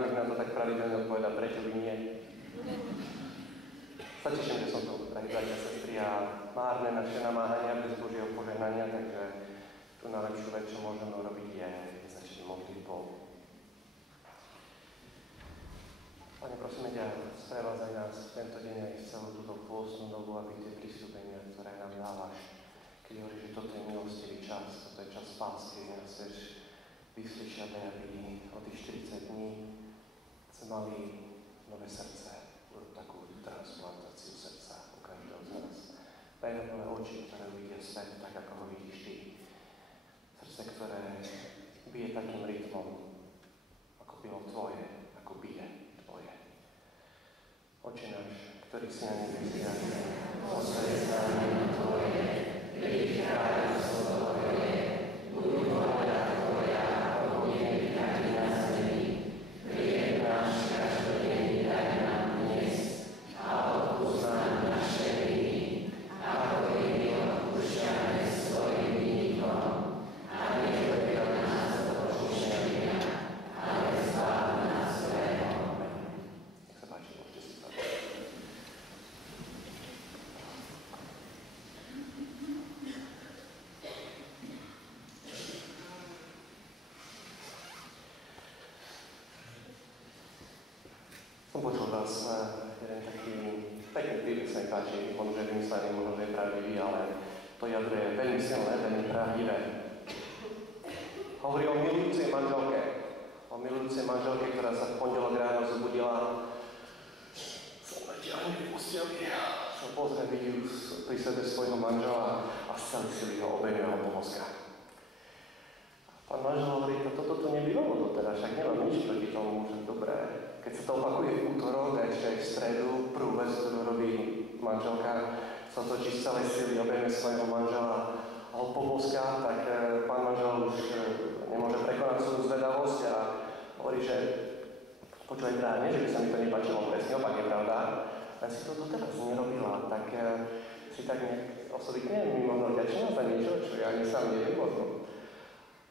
bych na to tak pravidelne odpovedal, prečo by nie. Sa teším, že som tu, drahí bratia a sestry, a márne naše namáhania bez Božieho požehnania, takže tu najlepšiu vec, čo môžeme urobiť, je začať modlitbou. Pane, prosíme ťa, sprevádzaj nás v tento deň aj celú túto pôstnu dobu, aby tie pristúpenia, ktoré nám dávaš, keď hovoríš, že toto je milostivý čas, toto je čas spásy, keď nás chceš vyslyšať, aby o tých 40 dní sme mali nové srdce, takú transplantáciu srdca u každého z nás. Daj nám nové oči, ktoré uvidia svet, tak ako ho vidíš ty. Srdce, ktoré bije takým rytmom, ako bylo tvoje, ako bije tvoje. Oče náš, ktorý si na nebesiach, posväť sa meno tvoje, príď kráľovstvo tvoje, buď vôľa tvoja, ako v nebi, tak i na zemi. Chlieb náš každodenný daj nám dnes a odpusť nám naše viny, ako i my odpúšťame svojim vinníkom. A nevedel nás do pokušenia, ale zbav nás zlého. Nech sa páči, môžete si sadnúť. Som počul vás jeden taký pekný príbeh, sa mi páči, možno, že je vymyslený, možno, že je pravdivý, ale to jadro je veľmi silné, veľmi pravdivé. Hovorí o milujúcej manželke, ktorá sa v pondelok ráno zobudila, som natiahnuť v posteli, som pozrieť, vidí pri sebe svojho manžela a z celej sily ho obejme a pomôcka. Pán manžel hovorí, toto tu nebývalo doteraz, však nemám nič proti tomu, že dobré. Keď sa to opakuje v útorok a ešte aj v stredu, prvú vec, ktorú robí manželka, sa točí z celej sily, obejme svojho manžela a ho pomôcka, tak pán manžel už nemôže prekonať svoju zvedavosť a hovorí, že počúvaj dráne, že by sa mi to nepáčilo, presne opak je pravda, ale si to doteraz nerobila, tak si tak nejak osobitne mi možno vďačila za niečo, čo ja ani sám neviem možno.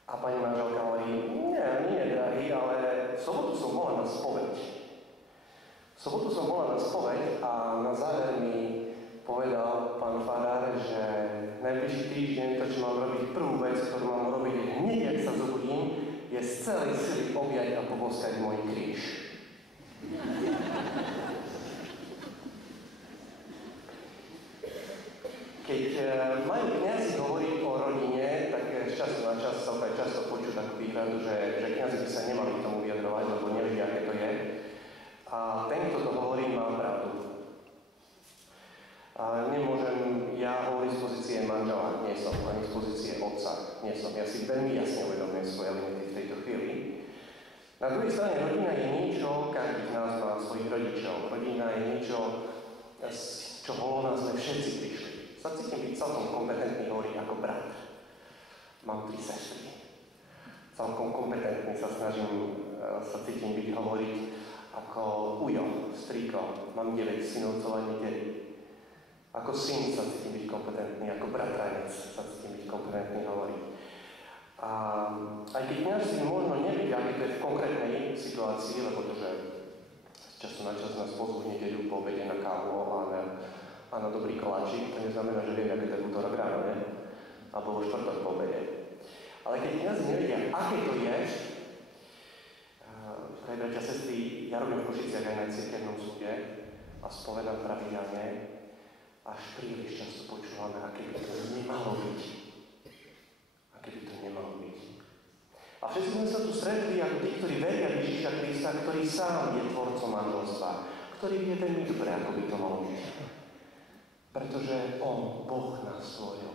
A pani manželka hovorí, nie, drahý, ale v sobotu som bola na spoveď. V sobotu som bola na spoveď a na záver mi povedal pán farár, že najbližší týždeň to, čo mám robiť, prvú vec, ktorú mám robiť hneď, ak sa zobudím, je z celej sily objať a poboskať môj kríž. Keď majú kňazi hovoriť o rodine, tak z času na čas sa opäť často počuť takú výhradu, že kňazi by sa nemali k tomu vyjadrovať, lebo nevedia, aké to je. A ten, kto to hovorí, má pravdu. A nemôžem ja hovoriť z pozície manžela, nie som, ani z pozície otca, nie som. Ja si veľmi jasne uvedomujem svoje limity v tejto chvíli. Na druhej strane rodina je niečo, každý z nás má svojich rodičov. Rodina je niečo, z čoho nás sme všetci prišli. Sa cítim byť celkom kompetentný hovoriť ako brat. Mám 3 sestry. Celkom kompetentný sa cítim byť hovoriť ako ujo, strýko. Mám 9 synovcov a nedeli. Ako syn sa cítim byť kompetentný, ako bratranec sa cítim byť kompetentný hovoriť. A aj keď kňaz si možno nevie, aké to je v konkrétnej situácii, lebo to, že z času na čas nás pozvú v nedeľu po obede na kávu a na dobrý koláčik, to neznamená, že vieme, aké to je útorok ráno, ne? Alebo vo štvrtok po obede. Ale keď kňazi nevedia, aké to je, drahí bratia a sestry, ja robím v Košiciach aj na cirkevnom súde a spovedám pravidelne, až príliš často počúvame, aké by to nemalo byť. Aké by to nemalo byť. A všetci sme sa tu stretli ako tí, ktorí veria Ježiša Krista, ktorý sám je tvorcom manželstva, ktorý vie veľmi dobre, ako by to malo byť. Pretože On, Boh nás stvoril.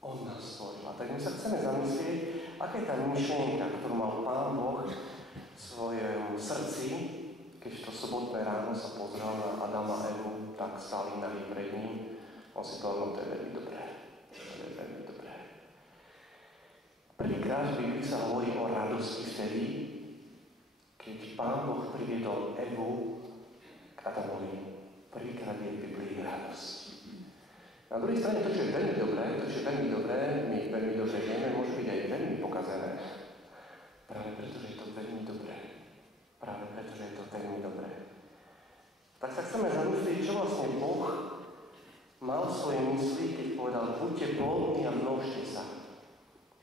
On nás stvoril. A tak my sa chceme zamyslieť, aká je tá myšlienka, ktorú mal Pán Boh v svojom srdci, keď to sobotné ráno sa pozrel na Adama a Evu, tak stáli nahý pred ním. On si povedal, no to je veľmi dobré. To je veľmi dobré. Prvýkrát v Biblii sa hovorí o radosti vtedy, keď Pán Boh priviedol Evu k Adamovi. Prvýkrát je v Biblii radosť. Na druhej strane to, čo je veľmi dobré, my veľmi dobre vieme, môže byť aj veľmi pokazené. Práve preto, že je to veľmi dobré. Práve preto, že je to veľmi dobré. Tak sa chceme zamyslieť, čo vlastne Boh mal v svojej mysli, keď povedal, buďte plodní a množte sa.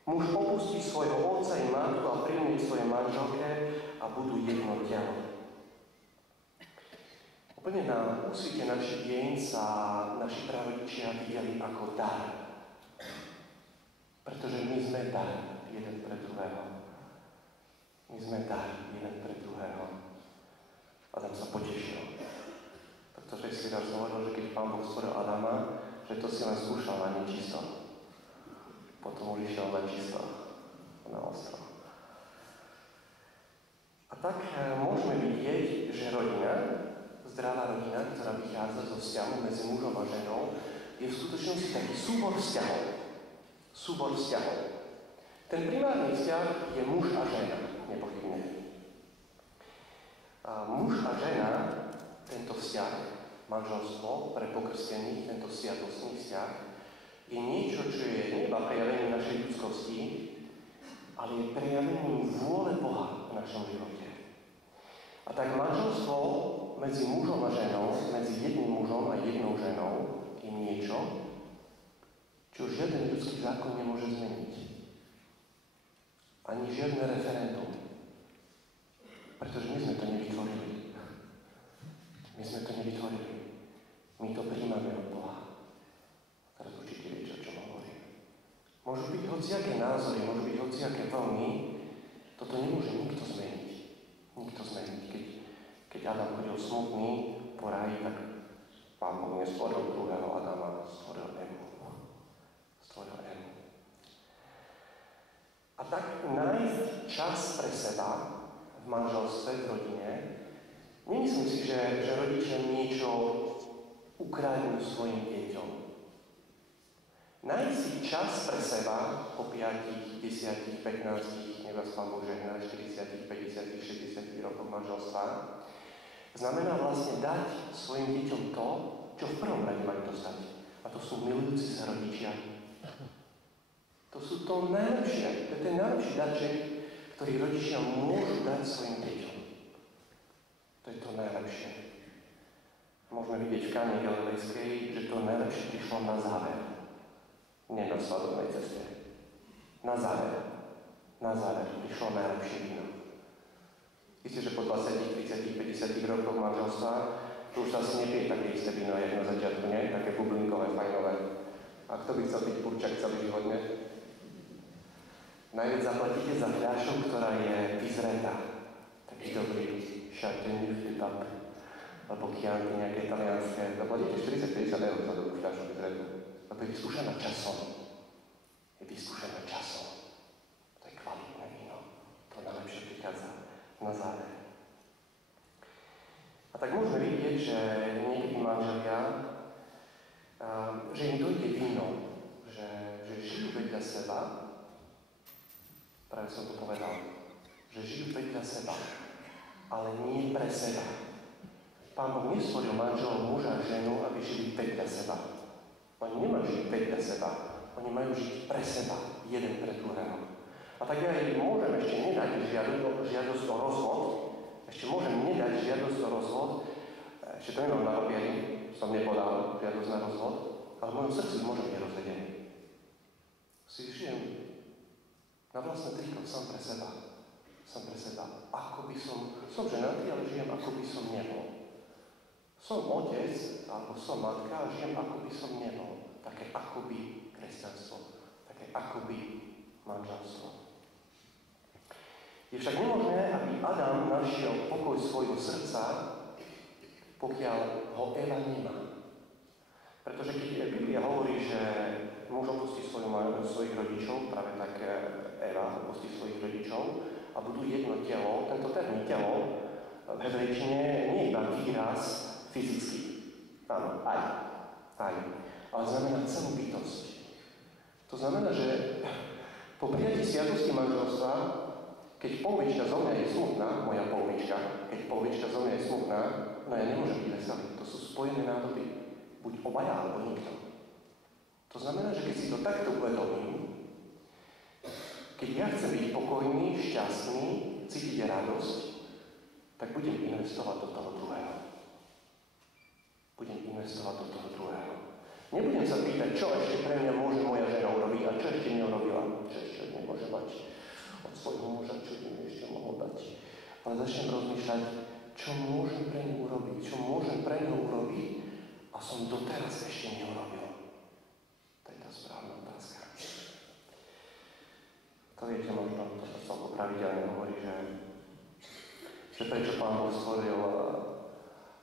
Muž opustí svojho otca i matku a príjme k svojej manželke a budú jedno telo. Úplne na úsvite našich deň sa naši pravičia videli ako dar. Pretože my sme dar jeden pre druhého. My sme dar jeden pre druhého. Adam sa potešil. Pretože si raz hovoril, že keď Pán Boh stvoril Adama, že to si len skúšal na nečisto. Potom už išiel na čisto, na ostrov. A tak môžeme vidieť, že rodina, zdravá rodina, ktorá vychádza zo vzťahu medzi mužom a ženou, je v skutočnosti taký súbor vzťahov. Súbor vzťahov. Ten primárny vzťah je muž a žena, nepochybne. A muž a žena, tento vzťah, manželstvo pre pokrstených, tento sviatostný vzťah, je niečo, čo je iba prejavením našej ľudskosti, ale je prejavením vôle Boha v našom živote. A tak manželstvo medzi mužom a ženou, medzi jedným mužom a jednou ženou je niečo, čo žiaden ľudský zákon nemôže zmeniť. Ani žiadne referendum. Pretože my sme to nevytvorili. My sme to nevytvorili. My to príjmame od Boha. Teraz určite viete, o čom hovorím. Môžu byť hociaké názory, môžu byť hociaké vlny, toto nemôže nikto zmeniť. Nikto zmeniť. Keď Adam chodil smutný po ráji, tak Pán Boh nestvoril druhého Adama, stvoril Evu. Stvoril Evu. A tak nájsť čas pre seba v manželstve, v rodine, nemyslím si, že rodičia niečo ukradnú svojim deťom. Nájsť si čas pre seba po 5, 10, 15, nech vás Pán Boh žehná, 40, 50, 60 rokoch manželstva, znamená vlastne dať svojim deťom to, čo v prvom rade majú dostať. A to sú milujúci sa rodičia. To sú to najlepšie, to je ten najlepší darček, ktorý rodičia môžu dať svojim deťom. To je to najlepšie. Môžeme vidieť v Káne Galilejskej, že to najlepšie prišlo na záver. Nie na svadobnej ceste. Na záver. Na záver prišlo najlepšie víno. Viete, že po 20, 30, 50 rokoch manželstva tu už sa asi nepije také isté víno, jak na začiatku, nie? Také bublinkové, fajnové. A kto by chcel byť burčak celý život, nie? Najviac zaplatíte za fľašu, ktorá je vyzretá. Taký dobrý Chardonnay Filipap, alebo Chianti, nejaké italianské. Zaplatíte 40-50 eur za dobrú fľašu vyzretú. Lebo je vyskúšaná časom. Je vyskúšaná časom. To je kvalitné víno. To najlepšie prichádza na záver. A tak môžeme vidieť, že niekedy manželia, že im dojde víno, že žijú vedľa seba. Práve som to povedal. Že žijú vedľa seba, ale nie pre seba. Pán Boh nestvoril manželov muža a ženu, aby žili vedľa seba. Oni nemajú žiť vedľa seba. Oni majú žiť pre seba, jeden pre druhého. A tak ja môžem ešte nedať žiadosť o rozvod, ešte môžem nedať žiadosť o rozvod, ešte to nemám na papieri, som nepodal žiadosť na rozvod, ale v mojom srdci môžem byť rozvedený. Si žijem na vlastné triko, sám pre seba. Sám pre seba. Ako by som ženatý, ale žijem ako by som nebol. Som otec, alebo som matka, a žijem ako by som nebol. Také akoby kresťanstvo. Také akoby manželstvo. Je však nemožné, aby Adam našiel pokoj svojho srdca, pokiaľ ho Eva nemá. Pretože keď Biblia hovorí, že muž opustí svojich rodičov, práve tak Eva opustí svojich rodičov a budú jedno telo, tento termín telo v hebrejčine nie je iba výraz fyzický. Áno, aj. Ale znamená celú bytosť. To znamená, že po prijatí sviatosti manželstva, keď polovička zo mňa je smutná, moja polovička, keď polovička zo mňa je smutná, no ja nemôžem byť veselý. To sú spojené nádoby. Buď obaja, alebo nikto. To znamená, že keď si to takto uvedomím, keď ja chcem byť pokojný, šťastný, cítiť radosť, tak budem investovať do toho druhého. Budem investovať do toho druhého. Nebudem sa pýtať, čo ešte pre mňa môže moja žena urobiť a čo ešte neurobila. Čo ešte od nej môže mať od svojho muža, čo by mi ešte mohol dať. Ale začnem rozmýšľať, čo môžem pre ňu urobiť, čo môžem pre ňu urobiť a som doteraz ešte neurobil. To je tá správna otázka. To viete, možno to sa celko pravidelne hovorí, že prečo Pán Boh stvoril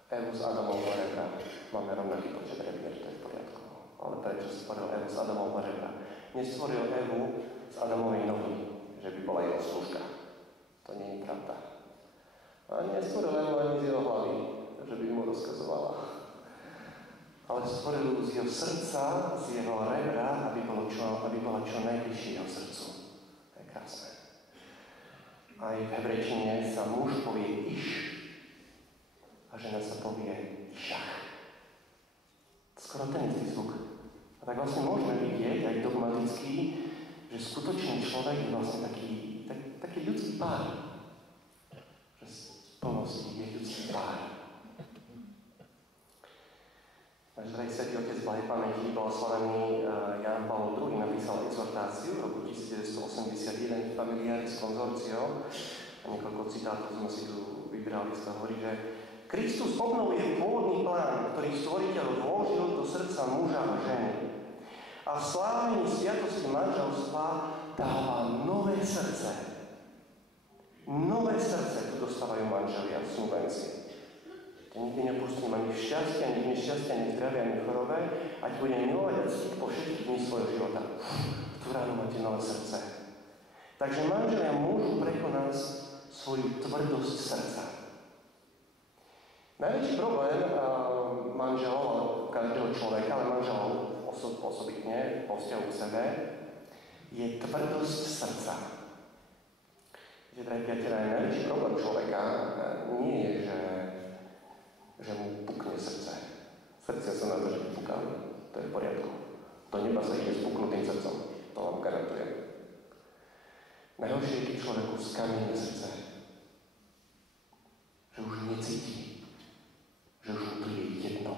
Evu z Adamovho rebra. Máme rovnaký počet rebier, to je v poriadku. Ale prečo stvoril Evu z Adamovho rebra? Nestvoril Evu z Adamovej nohy, že by bola jeho služka. To nie je pravda. A nestvoril Evu ani z jeho hlavy, že by mu rozkazovala. Ale stvoril ju z jeho srdca, z jeho rebra, aby bola čo najbližšie jeho srdcu. To je krásne. Aj v hebrejčine sa muž povie iš a žena sa povie išach. Skoro ten istý zvuk. A tak vlastne môžeme vidieť aj dogmaticky, že skutočný človek je vlastne taký ľudský pár. Že z plnosti je ľudský pár. Náš drahý svätý otec blahej pamäti, blahoslavený Ján Pavol II napísal exhortáciu v roku 1981 Familiaris Consortio. A niekoľko citátov sme si tu vybrali, sa hovorí, že Kristus obnovuje pôvodný plán, ktorý stvoriteľ vložil do srdca muža a ženy. A v slávení sviatosti manželstva dáva nové srdce. Nové srdce tu dostávajú manželia, snúbenci. To nikdy nepustím ani v šťastie, ani v nešťastie, ani v zdravie, ani v chorobe, ať budem milovať a cítiť po všetkých dní svojho života. Tu ráno máte nové srdce. Takže manželia môžu prekonať svoju tvrdosť srdca. Najväčší problém manželov, ale každého človeka, ale manželov osobitne po vzťahu k sebe, je tvrdosť srdca. Viete, drahí priatelia, najväčší problém človeka nie je, že mu pukne srdce. Srdcia sa na to, že vypukali. To je v poriadku. Do neba sa ide s puknutým srdcom. To vám garantujem. Najhoršie je, keď človeku skamiene srdce. Že už necíti. Že už mu to je jedno.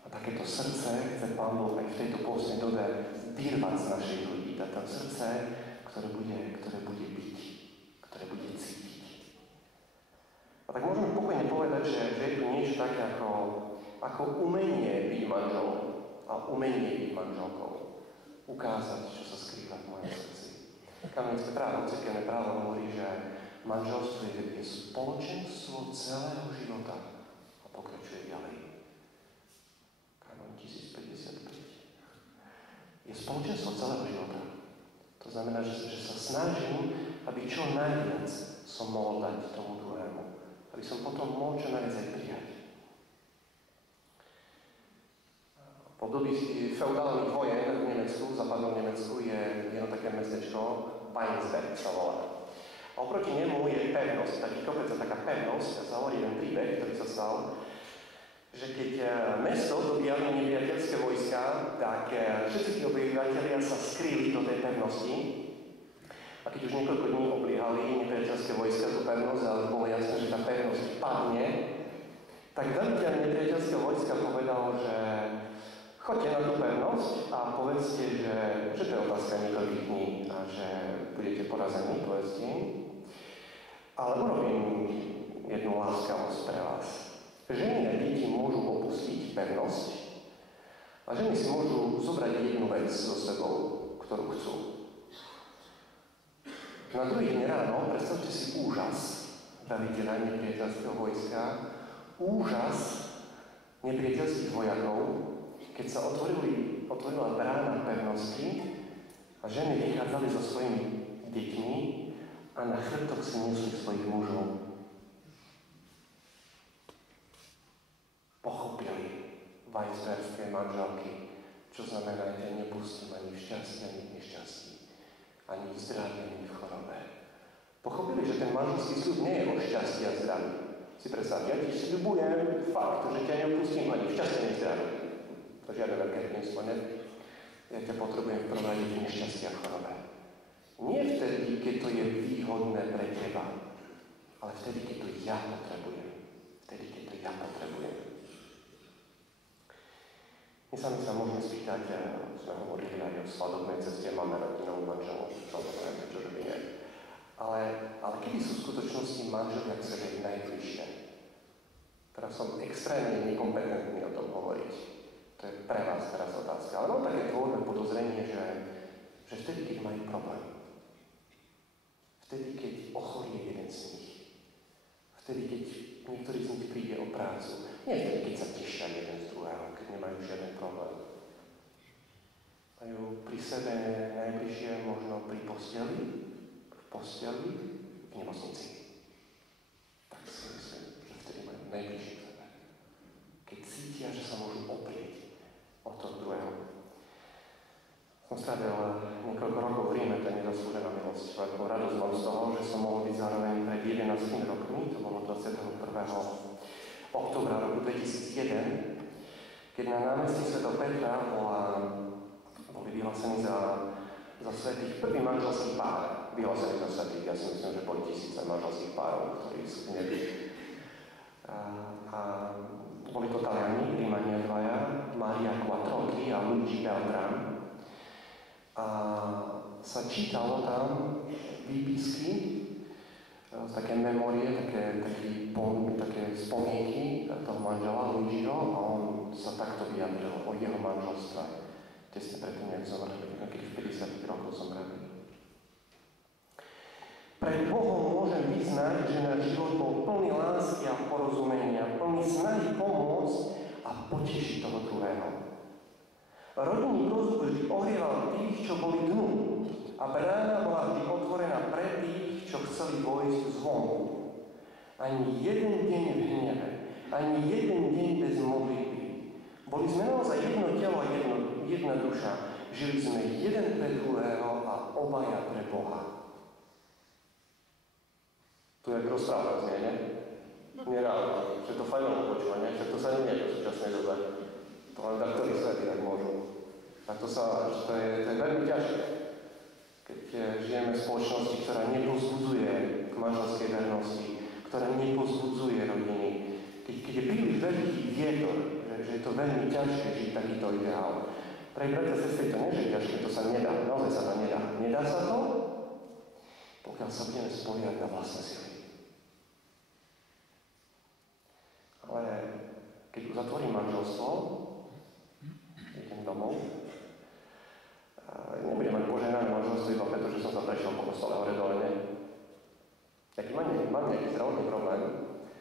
A takéto srdce chce Pán Boh aj v tejto pôstnej dobe vyrvať z našej ľudí. Tato srdce, ktoré bude byť, ktoré bude cítiť. A tak môžeme pokojne povedať, že je tu niečo také ako umenie byť manželom a umenie byť manželkou. Ukázať, čo sa skrýva v mojom srdci. Kanonické právo, cirkevné právo hovorí, že manželstvo je spoločenstvo celého života a pokračuje ďalej. Kanon 1055. Je spoločenstvo celého života. To znamená, že sa snažím, aby čo najviac som mohol dať tomu druhému. Aby som potom mohol čo najviac aj prijať. V období feudálnych vojen v Nemecku, v západnom Nemecku je jedno také mestečko, Weinsberg sa volá. A oproti nemu je pevnosť, taký kopec a taká pevnosť, sa hovorí jeden príbeh, ktorý sa stal, že keď mesto dobíjali nepriateľské vojska, tak všetci tí obyvatelia sa skrýli do tej pevnosti. A keď už niekoľko dní obliehali nepriateľské vojska tú pevnosť, ale bolo jasné, že tá pevnosť padne, tak veliteľ nepriateľského vojska povedal, že choďte na tú pevnosť a povedzte, že to je otázka niekoľkých dní a že budete porazení, povedzte im. Ale urobím jednu láskavosť pre vás. Ženy a deti môžu opustiť pevnosť a ženy si môžu zobrať jednu vec so sebou, ktorú chcú. Na druhý deň ráno, predstavte si úžas veliteľa nepriateľského vojska, úžas nepriateľských vojakov, keď sa otvorila brána pevnosti a ženy vychádzali so svojimi deťmi a na chrbtoch si nesli svojich mužov. Pochopili Weinsbergské manželky, čo znamená, že nepustím ani v šťastí, ani v nešťastí. Ani v zdraví, ani v chorobe. Pochopili, že ten manželský sľub nie je o šťastí a zdraví. Si predstavte, ja ti sľubujem fakt, že ťa neopustím ani v šťastí, ani v zdraví. To žiadne veľké hrdinstvo, ne? Ja ťa potrebujem v prvom rade v nešťastí a chorobe. Nie vtedy, keď to je výhodné pre teba, ale vtedy, keď to ja potrebujem. Vtedy, keď to ja potrebujem. My sami sa môžeme spýtať, sme hovorili aj o svadobnej ceste, máme rodinou manželov, samozrejme, čo by nie. Ale kedy sú v skutočnosti manželia k sebe najbližšie? Teraz som extrémne nekompetentný o tom hovoriť. To je pre vás teraz otázka. Ale mám také dôvodné podozrenie, že vtedy, keď majú problém, vtedy, keď ochorie jeden z nich, vtedy, keď niektorý z nich príde o prácu, nie vtedy, keď sa tešia jeden z druhého, keď nemajú žiaden problém. Majú pri sebe najbližšie možno pri posteli, v nemocnici. Tak si myslím, že vtedy majú najbližšie k sebe. Keď cítia, že sa môžu oprieť o toho druhého. Som strávil niekoľko rokov v Ríme, to je nezaslúžená milosť. Veľkú radosť mám z toho, že som mohol byť zároveň pred 11 rokmi, to bolo 21. októbra roku 2001, keď na námestí Sv. Petra boli vyhlásení za svätých prvý manželský pár. Vyhlásení za svätých, ja si myslím, že boli tisíce manželských párov, ktorí sú nebili. A boli to Taliani, Rímania dvaja, Maria Quattrocchi a Luigi Beltrán. A sa čítalo tam výpisky, také memórie, také spomienky toho manžela Luigiho a on sa takto vyjadril o jeho manželstve. Tesne predtým, jak zomreli, nejakých 50 rokov zomreli. Pred Bohom môžem vyznať, že náš život bol plný lásky a porozumenia, plný snahy pomôcť a potešiť toho druhého. Rodinný kruh vždy ohrieval tých, čo boli dnu, a brána bola vždy otvorená pre tých, čo chceli vojsť zvonku. Ani jeden deň v hneve, ani jeden deň bez modlitby. Boli sme naozaj jedno telo a jedna duša. Žili sme jeden pre druhého a obaja pre Boha. Tu je rozpráva znie, ne? Nereálne, že to fajnovo počúva, ne? Že to sa nie je v súčasnej dobe. To len tak, ktorí svety tak môžu. A to je veľmi ťažké. Keď žijeme v spoločnosti, ktorá nepozbudzuje k manželskej vernosti, ktorá nepozbudzuje rodiny, keď je príliš veľký vietor, že je to veľmi ťažké žiť takýto ideál. Pre bratia a sestry to nie je ťažké, to sa nedá, naozaj sa to nedá. Nedá sa to, pokiaľ sa budeme spoliehať na vlastné sily. Ale keď uzatvorím manželstvo, idem domov, nebudem mať požehnané manželstvo iba preto, že som sa prešiel po kostole hore dole, ne? Keď mám nejaký zdravotný problém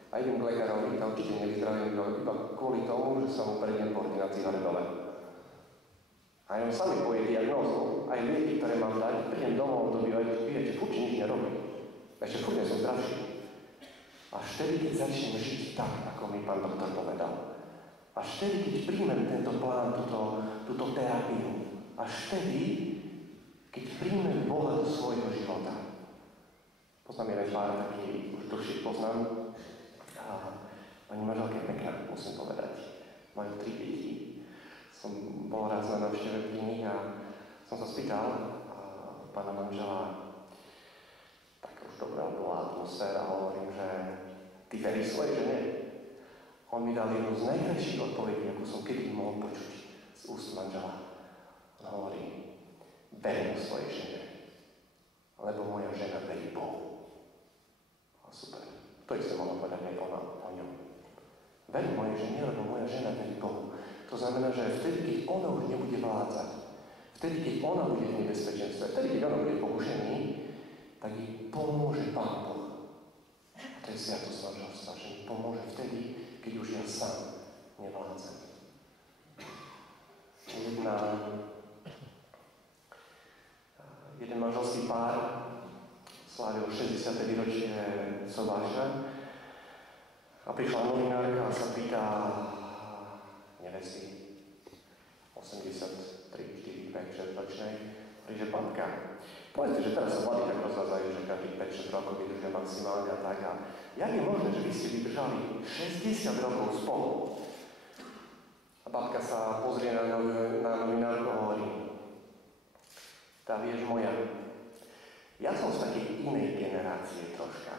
a idem k lekárovi, tak určite nevyzdravím iba kvôli tomu, že sa mu prejdem po ordinácii hore dole. A on sami povie diagnózu, aj lieky, ktoré mám dať, prídem domov, dobývať, viete, furt nič nerobí. Ešte furt nie som zdravší. Až vtedy, keď začnem žiť tak, ako mi pán doktor povedal. Až vtedy, keď príjmem tento plán, túto terapiu. Až vtedy, keď príjmem Boha do svojho života. Poznám jeden pár taký, už dlhšie poznám. A pani manželka je pekná, musím povedať. Majú 3 deti. Som bol raz na návšteve pri nich a som sa spýtal pána manžela, tak už dobrá bola atmosféra, hovorím, že ty veríš svojej žene? On mi dal jednu z najkrajších odpovedí, ako som kedy mohol počuť z úst manžela. On hovorí, verím svojej žene, lebo moja žena verí Bohu. A super, to isté mohla povedať aj ona o ňom. Verím mojej žene, lebo moja žena verí Bohu. To znamená, že vtedy, keď ona už nebude vládzať, vtedy, keď ona bude v nebezpečenstve, vtedy, keď ona bude pokušený, tak jej pomôže Pán Boh. A to je sviatosť manželstva, že mi pomôže vtedy, keď už ja sám nevládzem. Jeden manželský pár slávil 60. výročie sobáša a prišla novinárka a sa pýta nevesty 83, 4, 5, 6 ročnej, že panka, povedzte, že teraz sa mladí tak rozvádzajú, že každých 5-6 rokov vydržia maximálne a tak. A jak je možné, že vy ste vydržali 60 rokov spolu? A babka sa pozrie na novinárku a hovorí, tá vieš moja, ja som z takej inej generácie troška.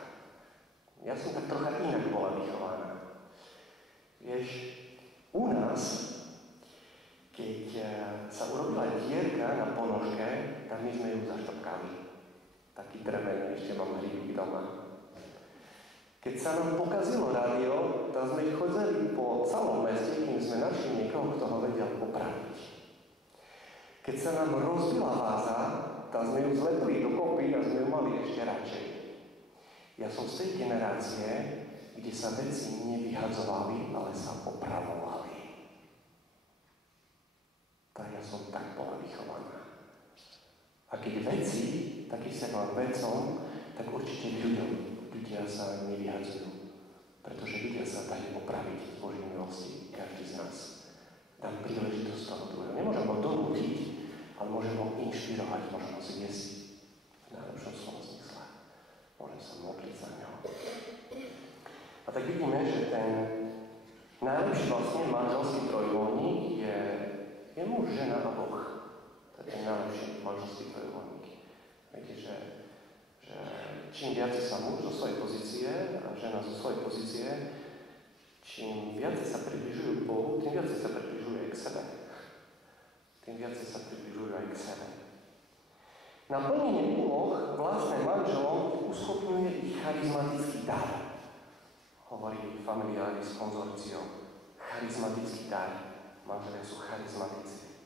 Ja som tak trocha inak bola vychovaná. Vieš, u nás, keď sa urobila dierka na ponožke, tak my sme ju zaštopkali. Taký drevený, ešte mám hríbky doma. Keď sa nám pokazilo rádio, tak sme chodili po celom meste, kým sme našli niekoho, kto ho vedel opraviť. Keď sa nám rozbila váza, tak sme ju zlepili dokopy a sme ju mali ešte radšej. Ja som z tej generácie, kde sa veci nevyhadzovali, ale sa opravovali. Tak ja som tak bola vychovaná. A keď veci, taký sa vám vecom, tak určite ľudia sa nevyhadzujú. Pretože ľudia sa dajú opraviť z Božej milosti, každý z nás. Dám príležitosť toho druhého. Nemôžem ho donútiť, ale môžem ho inšpirovať, môžem ho zviesť v najlepšom slovo zmysle. Môžem sa modliť za ňo. A tak vidíme, že ten najlepší vlastne manželský trojuholník je muž, žena a Boh. To je ten najlepší manželský trojuholník. Viete, že čím viac sa muž zo svojej pozície a žena zo svojej pozície, čím viac sa približujú k Bohu, tým viac sa približujú aj k sebe. Tým viac sa približujú aj k sebe. Na plnenie úloh vlastne manželom uschopňuje ich charizmatický dar. Hovorí Familiaris konzorcium. Charizmatický dar. Manželia sú charizmatici.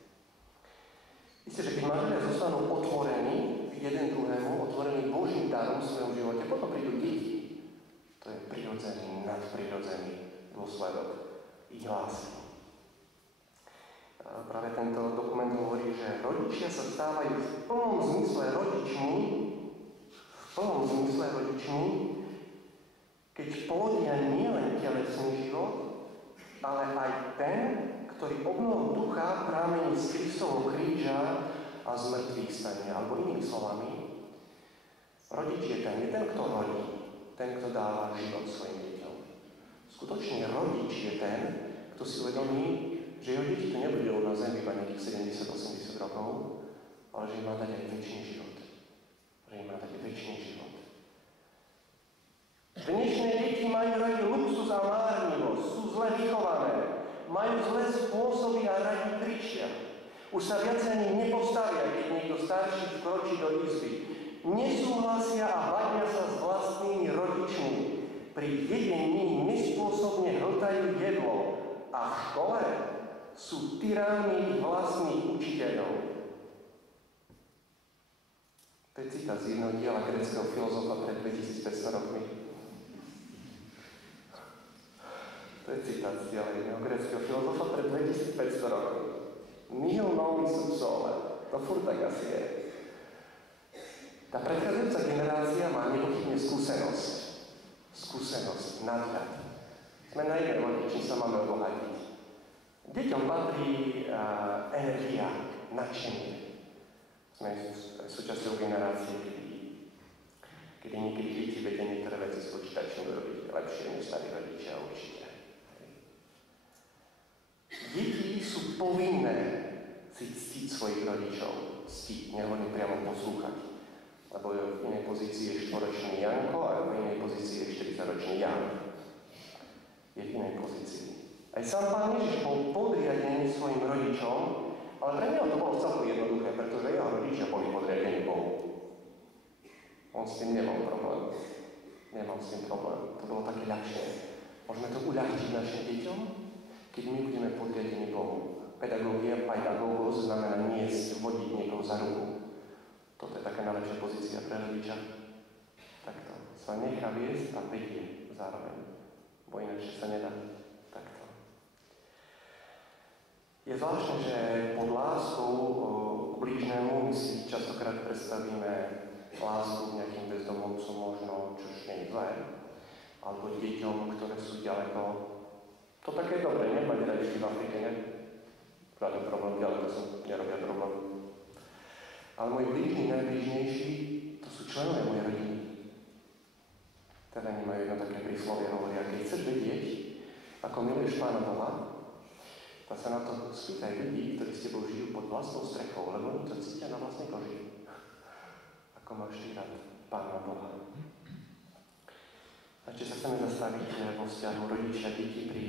Isté, že keď manželia zostanú otvorení jeden druhému, otvorení Božím darom v svojom živote, potom prídu deti. To je prirodzený, nadprirodzený dôsledok ich lásky. Práve tento dokument hovorí, že rodičia sa stávajú v plnom zmysle rodičmi, keď plodia nielen telesný život, ale aj ten, ktorý obnovom ducha pramení z Kristovho kríža a z mŕtvych stania. Alebo inými slovami, rodič je ten kto rodí, ten, kto dáva život svojim deťom. Skutočne rodič je ten, kto si uvedomí, že jeho deti to nebudú na zemi iba nejakých 70-80 rokov, ale že im má dať aj večný život. Dnešné deti majú radi luxus a márnivosť, sú zle vychované, majú zlé spôsoby a radi kričia. Už sa viac ani nepostavia, keď niekto starší vkročí do izby. Nesúhlasia a vadia sa s vlastnými rodičmi. Pri jedení nespôsobne hltajú jedlo a v škole sú tyránmi vlastných učiteľov. To je citát z jedného diela gréckeho filozofa pred 2500 rokmi. To je citát z diela jedného gréckeho filozofa pred 2500 rokmi. Nihil novi sub sole. To furt tak asi je. Tá predchádzajúca generácia má nepochybne skúsenosť, nadhľad. Sme na jednej lodi, čím sa máme obohatiť. Deťom patrí energia, nadšenie. Sme súčasťou generácie, kedy niekedy deti vedia niektoré veci s počítačom robiť lepšie než starí rodičia určite. Deti sú povinné si ctiť svojich rodičov. Ctiť, nehovorím priamo poslúchať. Lebo v inej pozícii je 4-ročný Janko a v inej pozícii je 40-ročný Jan. Je v inej pozícii. Aj sám Pán Ježiš bol podriadený svojim rodičom, ale pre neho to bolo celkom jednoduché, pretože jeho rodičia boli podriadení Bohu. On s tým nemal problém. To bolo také ľahšie. Môžeme to uľahčiť našim deťom, keď my budeme podriadení Bohu. Pedagógia, pedagógos znamená niesť, vodiť niekoho za ruku. Toto je taká najlepšia pozícia pre rodiča. Takto sa nechá viesť a vedie zároveň. Bo ináč sa nedá. Takto. Je zvláštne, že pod láskou k blížnemu my si častokrát predstavíme lásku k nejakým bezdomovcom možno, čo už nie je zlé, alebo deťom, ktoré sú ďaleko. To také je dobré, nemať radi v Afrike, ne? Žiadny problém, ďaleko sa nerobia problém. Ale môj blížny, najblížnejší, to sú členovia mojej rodiny. Teda nemajú jedno také príslovie, hovoria, keď chceš vedieť, ako miluješ Pána Boha, tak sa na to spýtaj ľudí, ktorí s tebou žijú pod vlastnou strechou, lebo oni to cítia na vlastnej koži. Ako máš ty rád Pána Boha. A ešte sa chceme zastaviť vo vzťahu rodičia deti pri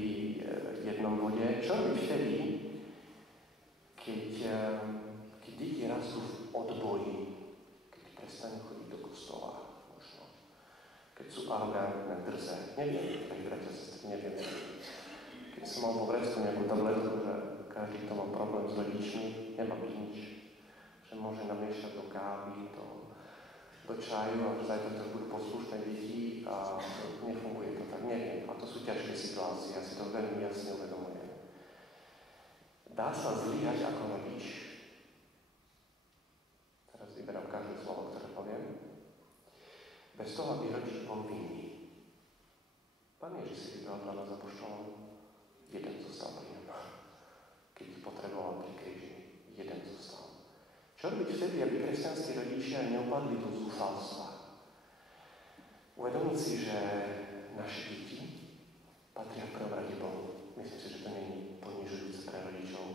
jednom bode. Čo robiť vtedy, keď deti rastú v odboji, keď prestanú chodiť do kostola, možno, keď sú arogantné, drzé, neviem, tak bratia, sestry, neviem. Keď som mal vo vrecku nejakú tabletku, že každý, kto má problém s rodičmi, nemá byť nič. Že môže namiešať do kávy, do čaju a že zajtra to budú poslušné deti a nefunguje to tak, neviem. A to sú ťažké situácie, ja si to veľmi jasne uvedomujem. Dá sa zlyhať ako rodič. Teraz vyberám každé slovo, ktoré poviem. Bez toho, aby rodič bol vinný. Pán Ježiš si vybral 12 apoštolov, jeden zostal pri ňom. Keď potreboval pri kríži, jeden zostal. Čo robiť vtedy, aby kresťanskí rodičia neupadli do zúfalstva? Uvedomiť si, že naše deti patria v prvom rade Bohu. Myslím si, že to nie je ponižujúce pre rodičov.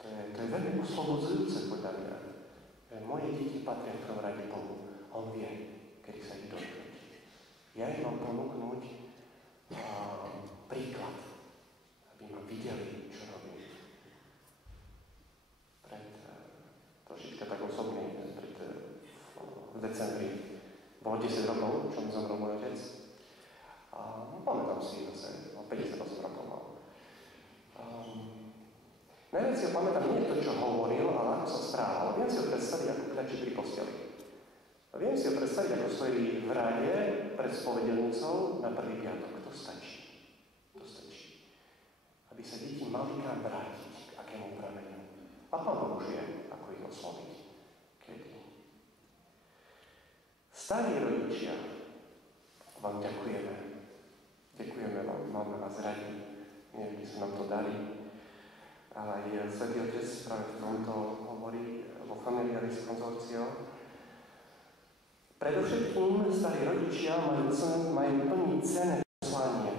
To je veľmi oslobodzujúce podľa mňa. Že moje deti patria v prvom rade Bohu. On vie, kedy sa ich dotknúť. Ja im mám ponúknuť príklad, aby ma videli, čo robím. Trošička tak osobne, v decembri bolo 10 rokov, čo mi zomrel môj otec. A pamätám si zase, 58 rokov mal. Najviac si ho pamätám nie to, čo hovoril, ale ako sa správal. Viem si ho predstaviť, ako kľačí pri posteli. Viem si ho predstaviť, ako stojí v rade pred spovedelnicou na prvý piatok. To stačí. To stačí. Aby sa deti mali kam vrátiť, k akému prameniu. A Pán Boh už vie, ako ich osloviť. Kedy? Starí rodičia, vám ďakujeme. Ďakujeme vám, máme vás radi. Nevždy sa nám to darí. Ale aj Svätý Otec práve v tomto hovorí vo Familiaris Consortio. Predovšetkým starí rodičia majú plniť cenné poslanie.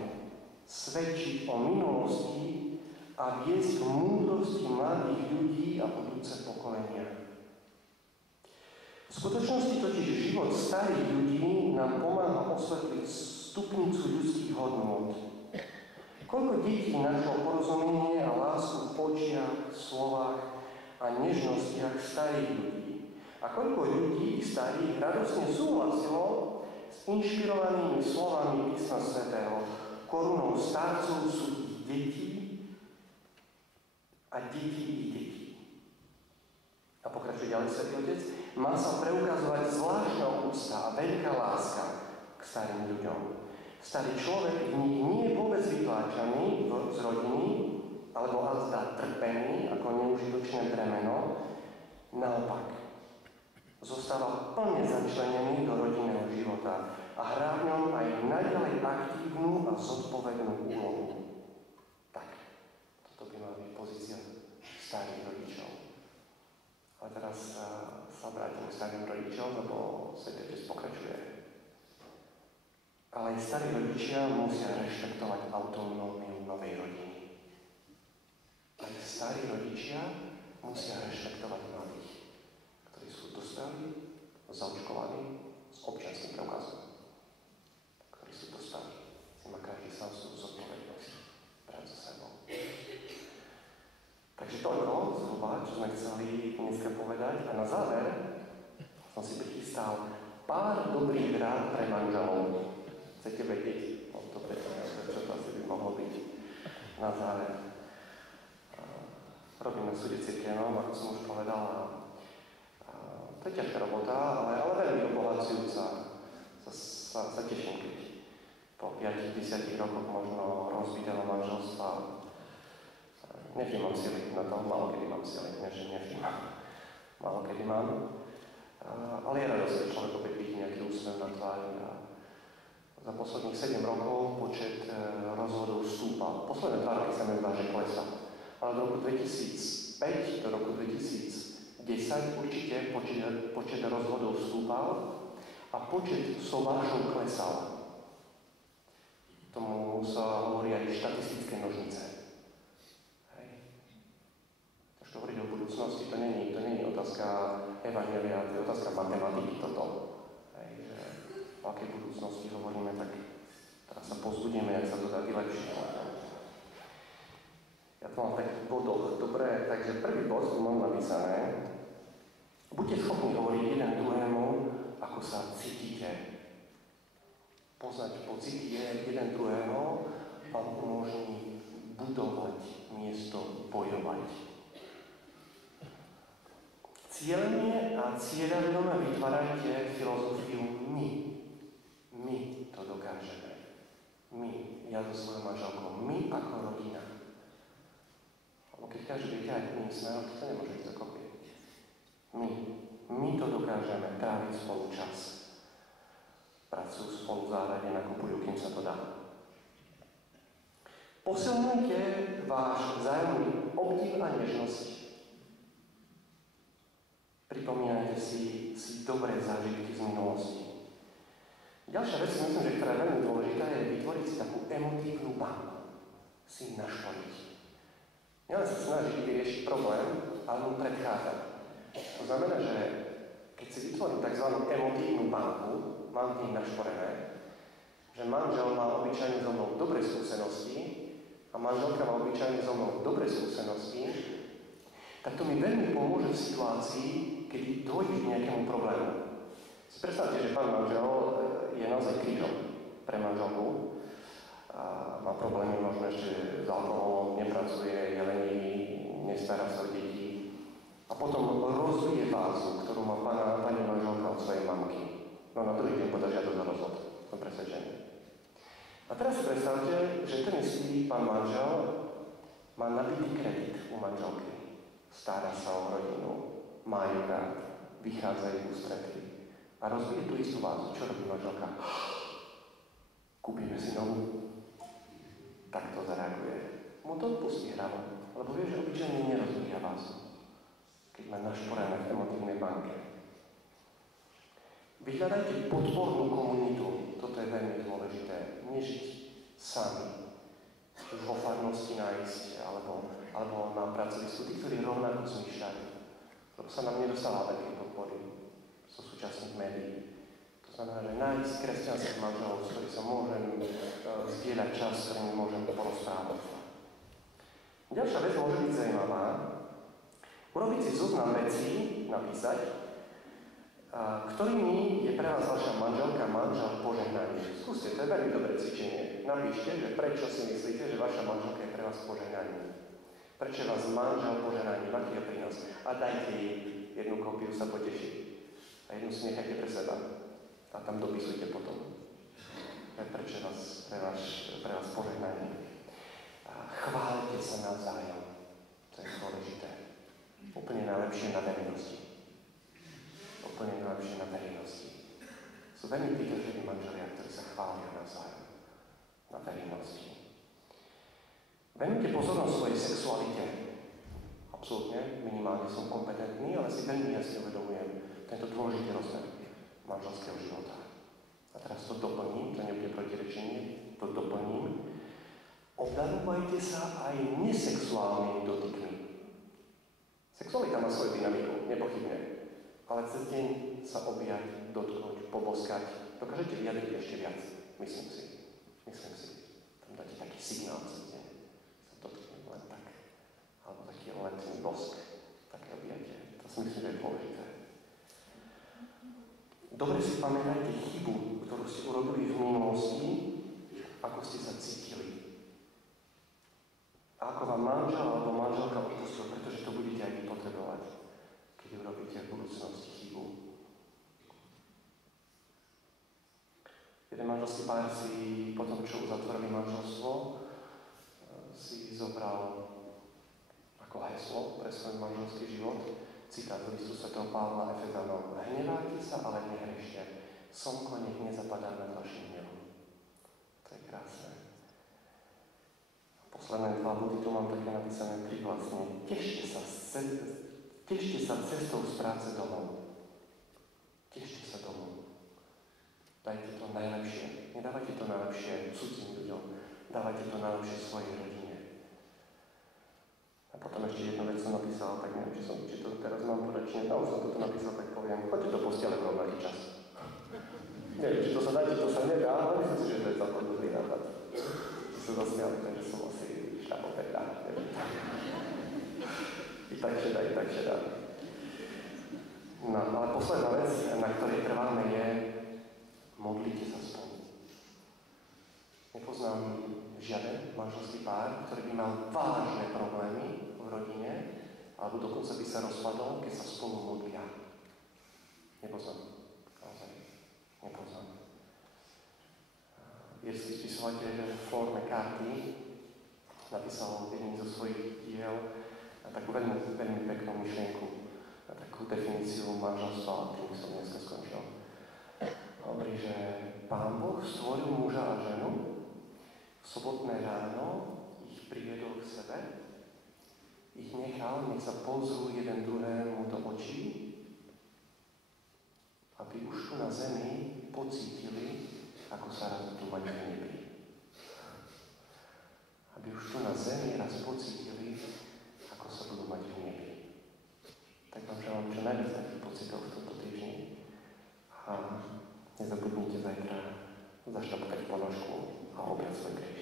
Svedčiť o minulosti a viesť k múdrosti mladých ľudí a budúce pokolenia. V skutočnosti totiž život starých ľudí nám pomáha osvetliť stupnicu ľudských hodnôt. Koľko detí našlo porozumenie a lásku v očiach, slovách a nežnostiach starých ľudí. A koľko ľudí starých radosne súhlasilo s inšpirovanými slovami Písma svätého. Korunou starcov sú ich deti a deti ich detí. A pokračuje ďalej Svätý Otec. Má sa preukazovať zvláštna úcta a veľká láska k starým ľuďom. Starý človek v nich nie je vôbec vytláčaný z rodiny, alebo azda trpený ako neužitočné bremeno. Naopak, zostáva plne začlenený do rodinného života a hrá v ňom aj naďalej aktívnu a zodpovednú úlohu. Tak, toto by mala byť pozícia starých rodičov. Ale teraz sa vrátim k starým rodičom, lebo Svätý Otec pokračuje. Ale aj starí rodičia musia rešpektovať autonómiu novej rodiny. Aj starí rodičia musia rešpektovať mladých, ktorí sú dospelí, zaočkovaní s občianskym preukazom. Ktorí sú dospelí, si má každý sám svoju zodpovednosť brať za sebou. Takže toľko zhruba, čo sme chceli dneska povedať. A na záver som si prichystal pár dobrých rád pre manželov. Chcete vedieť? Dobre, čo to asi by mohlo byť na záver. Robíme súde cirkevnou, ako som už povedal. To je ťažká robota, ale veľmi obohacujúca. Sa teším, keď po 5-10 rokoch možno rozbitého manželstva nevnímam sily na to, málo kedy mám sily, nevnímam. Málo kedy mám. Ale je radosť, že človek opäť vidí nejaký úsmev na tvári. Za posledných 7 rokov počet rozvodov stúpal. Posledné 2 roky sa mi zdá, že klesá. Ale do roku 2005 do roku 2010 určite počet rozvodov stúpal a počet sobášov klesal. Tomu sa hovorí aj štatistické nožnice. Takže hovoriť o budúcnosti, to nie je otázka evanjelia, to je otázka matematiky toto. V akej budúcnosti hovoríme, tak Teraz sa povzbudíme, jak sa to dá vylepšiť. Ja to mám v takých bodoch. Dobre, takže prvý bod tu mám napísané. Buďte schopní hovoriť jeden druhému, ako sa cítite. Poznať pocity jeden druhého vám umožní budovať miesto bojovať. Cieľne a cieľavedome vytvárajte filozofiu my. My to dokážeme. My, ja so svojou manželkou. My ako rodina. Lebo keď každý viete aj iným smerom, to nemôže ísť dokopy. My to dokážeme tráviť spolu čas. Pracujú spolu v záhrade, nakupujú, kým sa to dá. Posilňujte váš vzájomný obdiv a nežnosť. Pripomínajte si dobré zážitky z minulosti. Ďalšia vec, myslím, že ktorá je veľmi dôležitá, je vytvoriť si takú emotívnu banku. Si naštvoriť. Nielen sa snažiť vyriešiť problém, ale mu predchádzať. To znamená, že keď si vytvorím tzv. Emotívnu banku, mám v nich našporené, že manžel má obyčajne so mnou dobré skúsenosti a manželka má obyčajne so mnou dobré skúsenosti, tak to mi veľmi pomôže v situácii, kedy dôjde k nejakému problému. Si predstavte, že pán manžel je naozaj krížom pre manželku. Má problémy možno ešte s alkoholom, nepracuje, je lenivý, nestará sa o deti. A potom rozbije vázu, ktorú má pani manželka od svojej mamky. No na druhý deň podá žiadosť za rozvod. Som presvedčený. A teraz si predstavte, že ten istý pán manžel má nabitý kredit u manželky. Stará sa o rodinu, má ju rád, vychádzajú v ústretí. A rozbije tú istú vázu. Čo robí manželka? Kúpime si novú. Tak to zareaguje. Mu to odpustí hravo, lebo vie, že obyčajne nerozbíja vázu, keď má našporené v emotívnej banke. Vyhľadajte podpornú komunitu. Toto je veľmi dôležité. Nežiť sami. Už vo farnosti nájsť, alebo na pracovisku. Tí, ktorí rovnako zmýšľajú. Lebo sa nám nedostáva veľkej podpory zo súčasných médií. To znamená, že nájsť kresťanských manželov, s ktorými sa môžem zdieľať čas, s ktorými môžem porozprávať. Ďalšia vec môže byť zaujímavá. Urobiť si zoznam vecí, napísať, ktorými je pre vás vaša manželka, manžel požehnaný. Skúste, to je veľmi dobré cvičenie. Napíšte, že prečo si myslíte, že vaša manželka je pre vás požehnaný. Prečo je vás manžel požehnaný, aký je prínos. A dajte jej jednu kópiu, sa poteší. A jednu si nechajte pre seba. A tam dopisujte potom. Prečo je pre vás požehnaný. Chváľte sa navzájom. To je dôležité. Úplne najlepšie na verejnosti. Úplne najlepšie na verejnosti. Sú veľmi vytržení manželia, ktorí sa chvália navzájom na verejnosti. Venujte pozornosť svojej sexualite. Absolútne, minimálne som kompetentný, ale si veľmi jasne uvedomujem tento dôležitý rozmer manželského života. A teraz to doplním, to nebude protirečenie, to doplním. Obdarujte sa aj nesexuálnymi dotykmi. Sexualita má svoju dynamiku, nepochybne. Ale cez deň sa objať, dotknúť, poboskať, dokážete vyjadriť ešte viac. Myslím si. Tam dáte taký signál cez deň. Sa dotknem len tak. Alebo taký letný bosk. Také objatie. To si myslím, že je dôležité. Dobre si pamätajte chybu, ktorú ste urobili v minulosti, ako ste sa cítili. A ako vám manžel alebo manželka odpustil, pretože to budete aj vy potrebovať, keď urobíte v budúcnosti chybu. Jeden manželský pár si potom, čo uzatvorili manželstvo, si zobral ako heslo pre svoj manželský život citát z listu svätého Pavla Efezanom. Hnevajte sa, ale nehrešte. Slnko nech nezapadá nad vašim hnevom. To je krásne. Posledné 2 body tu mám také napísané 3 vlastne. Tešte sa cestou z práce domov. Tešte sa domov. Dajte to najlepšie. Nedávajte to najlepšie cudzím ľuďom. Dávajte to najlepšie svojej rodine. A potom ešte jednu vec som napísal, tak neviem, či to teraz mám povedať, či nedal som toto napísal, tak poviem, choďte do postele v rovnaký čas. Neviem, či to sa dá, či to sa nedá, ale myslím si, že to je celkom dobrý nápad. napríklad. Sa zasmiali, takže som asi štápol vedľa. I tak šedá. No, ale posledná vec, na ktorej trváme, je modlite sa spolu. Nepoznám žiaden manželský pár, ktorý by mal vážne problémy v rodine, alebo dokonca by sa rozpadol, keď sa spolu modlia. Nepoznám. Irský spisovateľ Flor McCarthy napísal jedným zo svojich diel takú veľmi peknú myšlienku, takú definíciu manželstva, a tým som dneska skončil. Hovorí, že Pán Boh stvoril muža a ženu, v sobotné ráno ich priviedol k sebe, ich nechal, nech sa pozrú jeden druhému do očí, aby už tu na zemi pocítili, ako sa raz budú mať v nebi. Aby už tu na zemi raz pocítili, ako sa budú mať v nebi. Tak vám želám čo najviac takých pocitov v tomto týždni. A nezabudnite zajtra zaštapkať ponožku a obrať svoj kríž.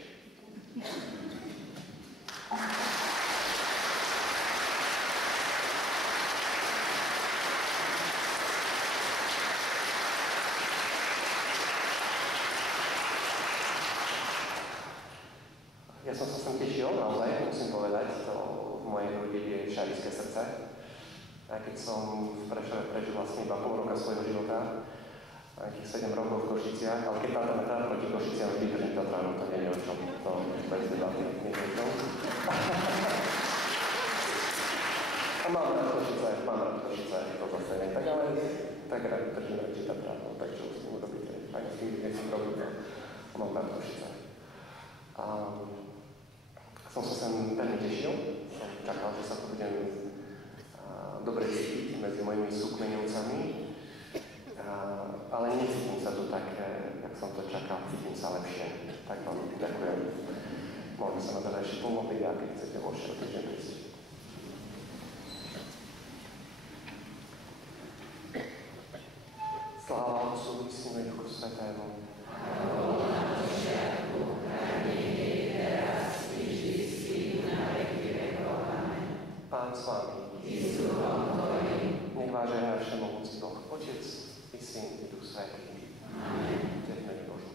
Ja som sa sem tešil, naozaj, musím povedať, to v mojej rodine je šarišské srdce. A keď som v Prešove prežil vlastne iba pol roka svojho života, nejakých 7 rokov v Košiciach, ale keď táto metra proti Košiciam vydržím Tatránu, to nie je o čom, to bez debaty, nie je o čom. A mám rád Košice, to zase nie. Tak ale tak rád držím radšej Tatránu, takže už s tým urobíte, aj s tým nechcem robiť, a mám rád Košice. Som sa sem veľmi tešil, som čakal, že sa tu budem dobre cítiť medzi mojimi súkmenujúcami, ale necítim sa tu tak, jak som to čakal, cítim sa lepšie. Tak vám ďakujem. Môžeme sa na to ešte pomodliť, a keď chcete, môžete o týždeň prísť. Sláva Otcu i Synu i Duchu Svätému. Pán s vami. Nech vás žehná všemohúci Boh, Otec i Syn i Duch Svätý. Amen. Ďakujem Božu.